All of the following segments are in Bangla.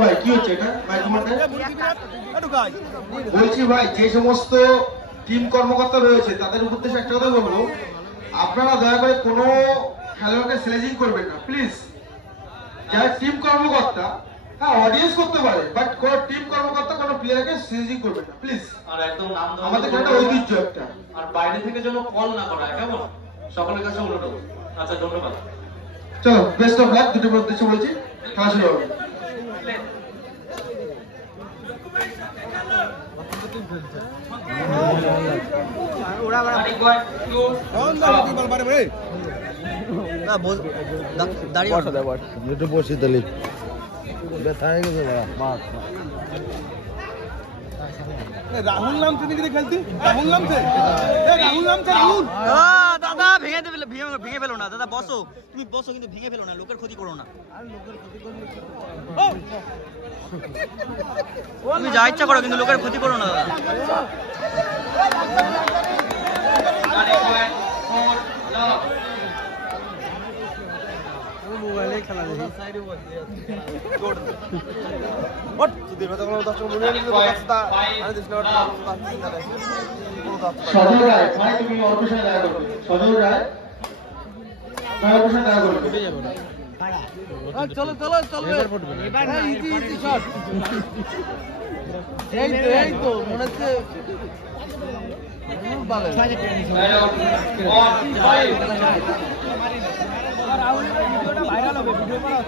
ভাই কি হচ্ছে এটা? বলছি ভাই, যে সমস্ত টিম কর্মকর্তা রয়েছে তাদের উদ্দেশ্যে একটা কথা বলবো, আপনারা দয়া করে কোনো খেলোয়াড়কে স্লেজিং করবেন না প্লিজ। যারা টিম কর্মকর্তা, হ্যাঁ অডিয়েন্স করতে পারে, বাট কোন টিম কর্মকর্তা কোনো প্লেয়ারকে স্লেজিং করবেন না প্লিজ। আর একদম নাম আমাদের একটা ঐতিহ্য একটা। আর বাইরে থেকে যেন কল না করা, কেমন? সকলের কাছে অনুরোধ। আচ্ছা, ধন্যবাদ। চলো, বেস্ট অফ লাক। দুটোর উদ্দেশ্যে বলছি, খেলা শুরু হবে। রাহুল নামছে নাকি খেলতে? রাহুল নামছে, রাহুল নামছে। রাহুল দাদা ভেঙে ফেলো না দাদা, বসো তুমি, বসো কিন্তু ভেঙে ফেলো না, লোকের ক্ষতি করো না। তুমি যা ইচ্ছা করো কিন্তু লোকের ক্ষতি করো না দাদা। মোবাইলে খেলা দেখি। সজল রায়, ভাই তুমি অল্প সময় দেখা করবে। সজল রায়, অল্প সময় দেখা করবে। চলো চলো চলো, এই তো মনে হচ্ছে ভাইরাল হবে ভিডিও করা।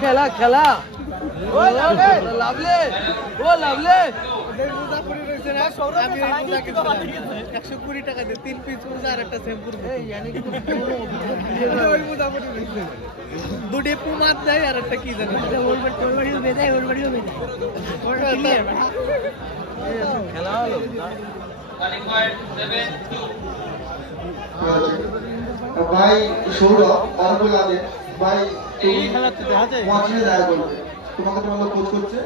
খেলা খেলা লাভলে, ও লাভলে 120 টাকা দিয়ে 3 পিস আর একটা শ্যাম্পু দুটি পুমাত যায় আর একটা কি জানো খেলা হলো। ভাই সৌরভ অর্পলাদে, ভাই তুমি তোমার সাথে দেখা করবে, তোমাকে তোমার কোচ করছে।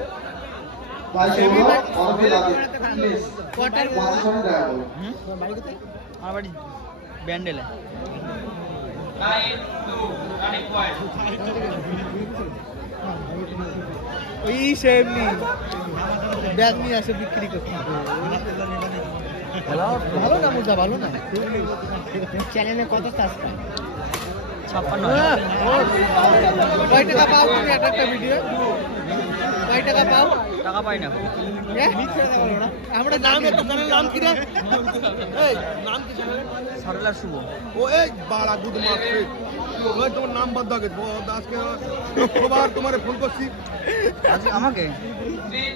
ভাই সৌরভ অর্পলাদে প্লিজ তোমার সাথে দেখা করবে। আমার বাড়ি ব্যান্ডেলে। ওই সেমনি ব্যাগ নিয়ে আসে বিক্রি করতে। ভালো না মুজা, ভালো না। চ্যানেলে কত সাবস্ক্রাইব? 56। কয় টাকা পাও তুমি একটা ভিডিও? কয় টাকা পাও? টাকা পাই না। আমরা নাম, দোকানের নাম কি রে? এই নাম কি? সরলা শুভ। ও এই বাড়া গুড মারছে। ওই তোমার নাম বাদ দাও, আজকে কবার তোমারে ফোন করছি আজকে আমাকে।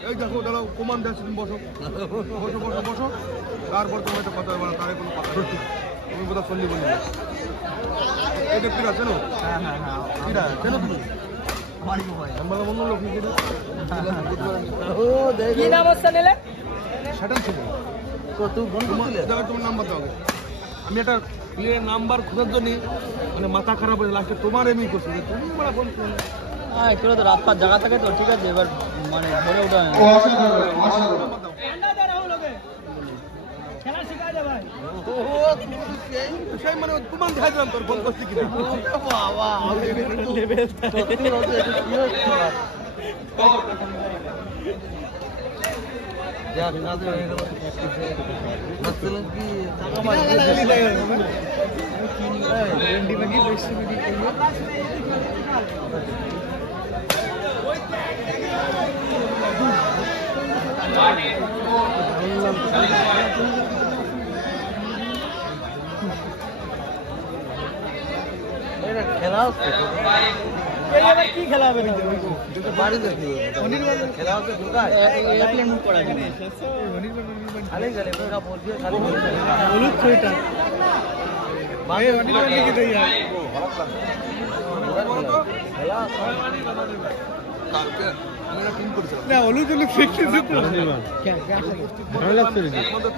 এই দেখো দাঁড়া, কমান দেশ তুমি বসো বসো বসো বসো, তারপর তোমার একটা কথা বলো, তারে কোনো কথা বলছি তুমি বোধহয় শুনলি বলি। এই ব্যক্তিরা চেনো? হ্যাঁ হ্যাঁ হ্যাঁ, কিরা চেনো তুমি? আমারই ভাই। আমরা অন্য লোক কি নাম হচ্ছে নিলে সেটাই ছিল তো তুমি ফোন করছিলে? তোমার নাম্বার দাও। আমি একটা প্লেয়ার নাম্বার খোঁজার জন্য মানে মাথা খারাপ হয়ে লাস্টে তোমার এমনি করছি, তুমি মানে ফোন করলে। হ্যাঁ, একটু তো রাত পাত জায়গা থাকে তো, ঠিক আছে, এবার মানে ধরে ওঠা অসাধারণ অসাধারণ। সেই মানে তোমার ধাইলাম তোর ফোন করছি কিনা। বাবা খেলা হচ্ছে কি খেলা হবে না বাড়ি দেখি খেলা হচ্ছে এয়ারপ্লেন মুভ করা যাবে খালি গেলে ওরা বলছে খালি হলুদ ছয়টা ভাই অনির্বাণ লিখে দেই আর খেলা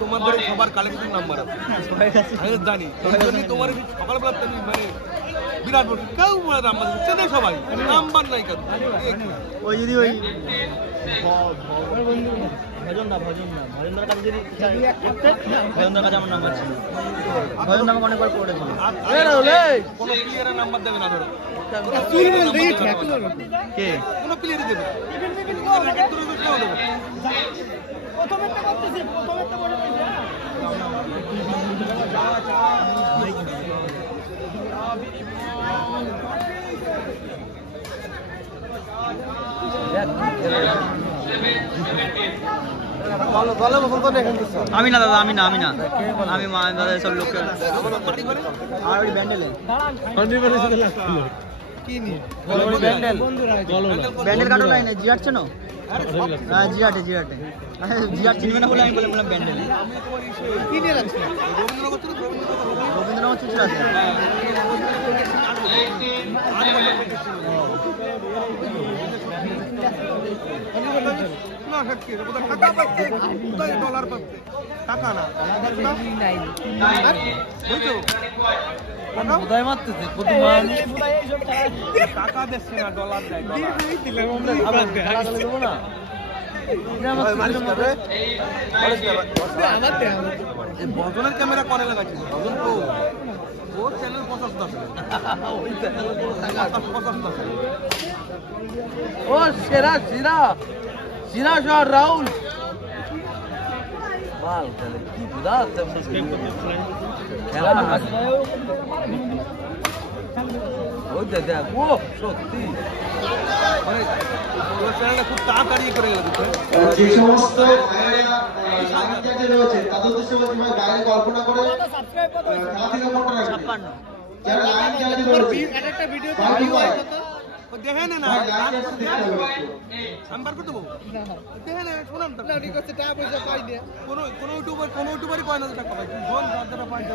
তোমাদের সবার কালেকশন নাম্বার আছে আমি জানি তোমার সকালবেলা মানে বিরাট বড় কেউ নাম্বার চেনে সবাই নাম্বার নাই কেন ওই যদি ওই ভজনদার কাছে যদি ভজনদার কাছে আমার নাম্বার ছিল ভজনদা আমাকে অনেকবার করেছিল কোনো প্লেয়ারের নাম্বার দেবে না ধরো কে কোনো প্লেয়ারই দেবে আমি না দাদা আমি না আমি দাদা সব লোককে আর ওই ব্যান্ডেলে ব্যান্ডেল কাটো লাইনে জিয়াট চেনো হ্যাঁ জিয়াটে জিয়াট চিনবে না বলে আমি বললাম ব্যান্ডেল রবীন্দ্রনাথ চুচুর আছে ডলার পাচ্ছে টাকা না কোথায় মারতেছে টাকা দিচ্ছে না ডলার দেবো না বদনের ক্যামেরা করে লাগাচ্ছিল ওর চ্যানেল 50 ও সেরা শহর রাহুল মাল খেলে কি বুঝা খেলা ওই দেখ ও সত্যি মানে ওর চ্যানেলটা খুব তাড়াতাড়ি করে গেল যে সমস্ত ভাইয়েরা লাইন চার্জে রয়েছে তাদের উদ্দেশ্যে বলছি ভাই গায়ে কল্পনা করে খেলা থেকে মনটা রাখবেন যারা লাইন চার্জে রয়েছে একটা ভিডিও দেখে না নাম্বার কত দেবো দেখে না শোনাম তো টাকা পয়সা পাই না কোনো ইউটিউবারই পায় না টাকা পাই না